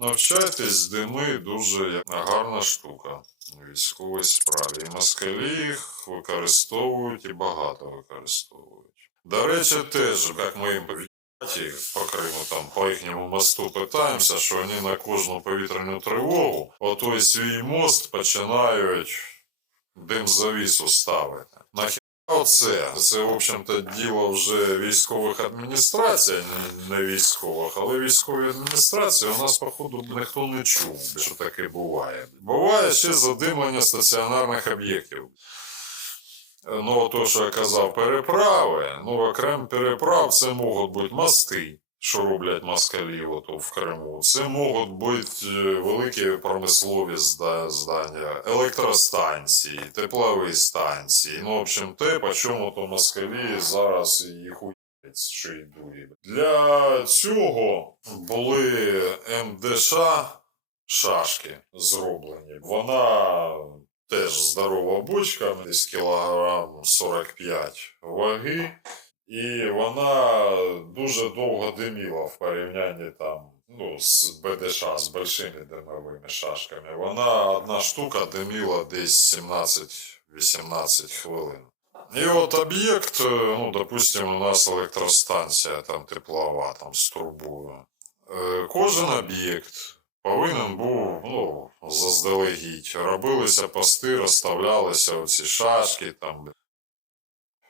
навчайтесь, дими дуже гарна штука у військовій справі. І москалі їх використовують і багато використовують. До речі, теж, як ми їм повітряті по Криму, там по їхньому мосту питаємося, що вони на кожну повітряну тривогу отой свій мост починають дим завісу ставити. Оце? Це, в общем-то, діло вже військових адміністрацій, не- військових, але військові адміністрації у нас, походу, ніхто не чув, що таке буває. Буває ще задимлення стаціонарних об'єктів. Ну, то, що я казав, переправи. Ну, окрім переправ, це можуть бути мости, що роблять москалі от в Криму. Це можуть бути е, великі промислові здання, електростанції, теплові станції. Ну, в общем, те, по чому то москалі зараз їх уїдять, що й. Для цього були МДШ шашки зроблені. Вона теж здорова бочка, десь кілограм 45 ваги, і вона дуже довго диміла в порівнянні там. Ну, з БДШ, з большими димовими шашками. Вона одна штука диміла десь 17-18 хвилин. І от об'єкт, е, ну, допустимо, у нас електростанція там теплова, там з трубою. Е, Кожен об'єкт повинен був ну, заздалегідь. Робилися пости, розставлялися оці шашки. Там.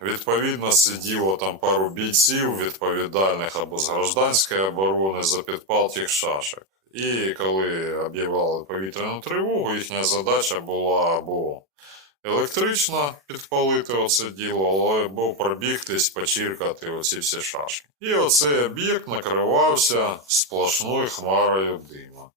Відповідно, сиділо там пару бійців відповідальних або з гражданської оборони за підпал тих шашок. І коли об'являли повітряну тривогу, їхня задача була або електрично підпалити оце діло, або пробігтись, почіркати оці всі шашки. І оцей об'єкт накривався сплошною хмарою дима.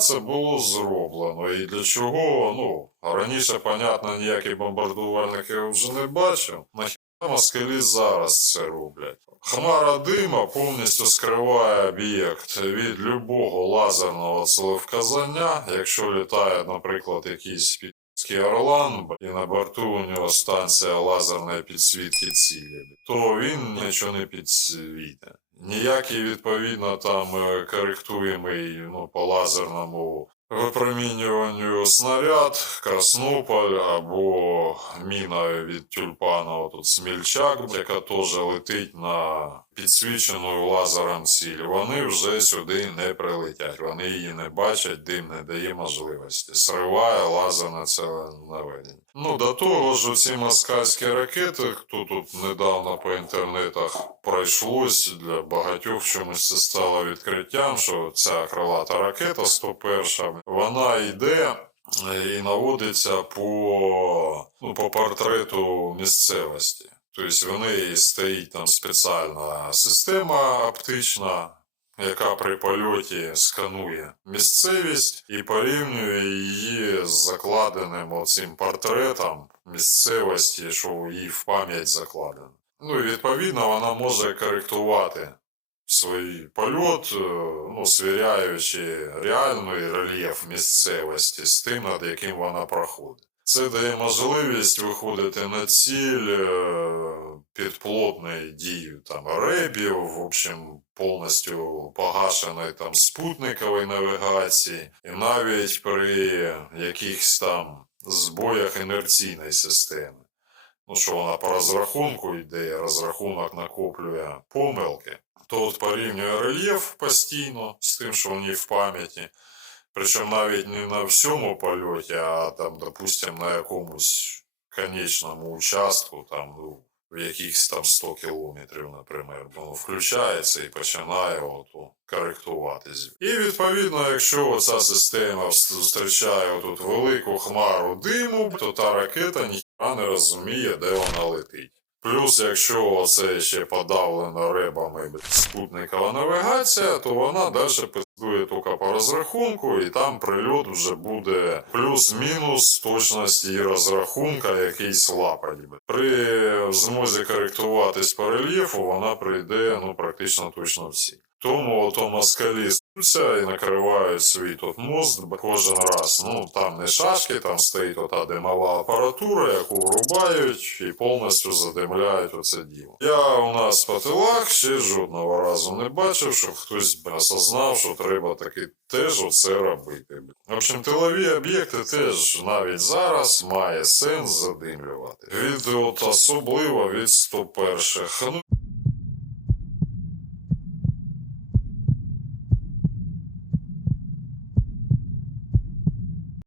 Це було зроблено, і для чого, ну, раніше, понятно, бомбардувальники я вже не бачив. Нахіра москалі зараз це роблять. Хмара дима повністю скриває об'єкт від любого лазерного цілевказання, якщо літає, наприклад, якийсь Ський Орлан, і на борту у нього станція лазерної підсвітки цілі, то він нічого не підсвітить. Ніякий, відповідно, там е, коректуємий ну, по лазерному випромінюванню снаряд, Краснополь або міна від тюльпана, тут смільчак, яка теж летить на підсвічену лазером ціль. Вони вже сюди не прилетять. Вони її не бачать, дим не дає можливості. Сриває лазерне це наведення. Ну, до того ж, ці москальські ракети, хто тут недавно по інтернетах пройшлось, для багатьох чомусь це стало відкриттям, що ця крилата ракета 101, вона йде і наводиться по, ну, по портрету місцевості. Тобто в неї стоїть там спеціальна система оптична, яка при польоті сканує місцевість і порівнює її з закладеним цим портретом місцевості, що їй в пам'ять закладено. Ну і відповідно вона може коректувати свій польот, е, ну, свіряючи реальний рельєф місцевості з тим, над яким вона проходить. Це дає можливість виходити на ціль е, під плотною дією там ребів, в общем, повністю погашеної там спутникової навігації, і навіть при якихось там збоях інерційної системи. Ну, що вона по розрахунку йде, розрахунок накоплює помилки, то от порівнює рельєф постійно з тим, що в ній в пам'яті. Причому навіть не на всьому польоті, а там, допустим, на якомусь конечному участку, там, ну, в якихось там 100 кілометрів, наприклад, воно включається і починає от, коректуватись. І відповідно, якщо ця система зустрічає тут велику хмару диму, то та ракета ніхіра не розуміє, де вона летить. Плюс, якщо це ще подавлено ребами спутникова навігація, то вона далі пиздує тільки по розрахунку, і там прильот вже буде плюс-мінус точності розрахунка якийсь лапать. ніби. При змозі коректуватись по рельєфу, вона прийде ну, практично точно всі. Тому ото москалі і накривають свій тут мост кожен раз. Ну там не шашки, там стоїть ота димова апаратура, яку врубають і повністю задимляють оце діло. Я у нас по тилах ще жодного разу не бачив, щоб хтось осознав, що треба таки теж оце робити. В общем, тилові об'єкти теж навіть зараз має сенс задимлювати. Від от особливо від 101-х. Ну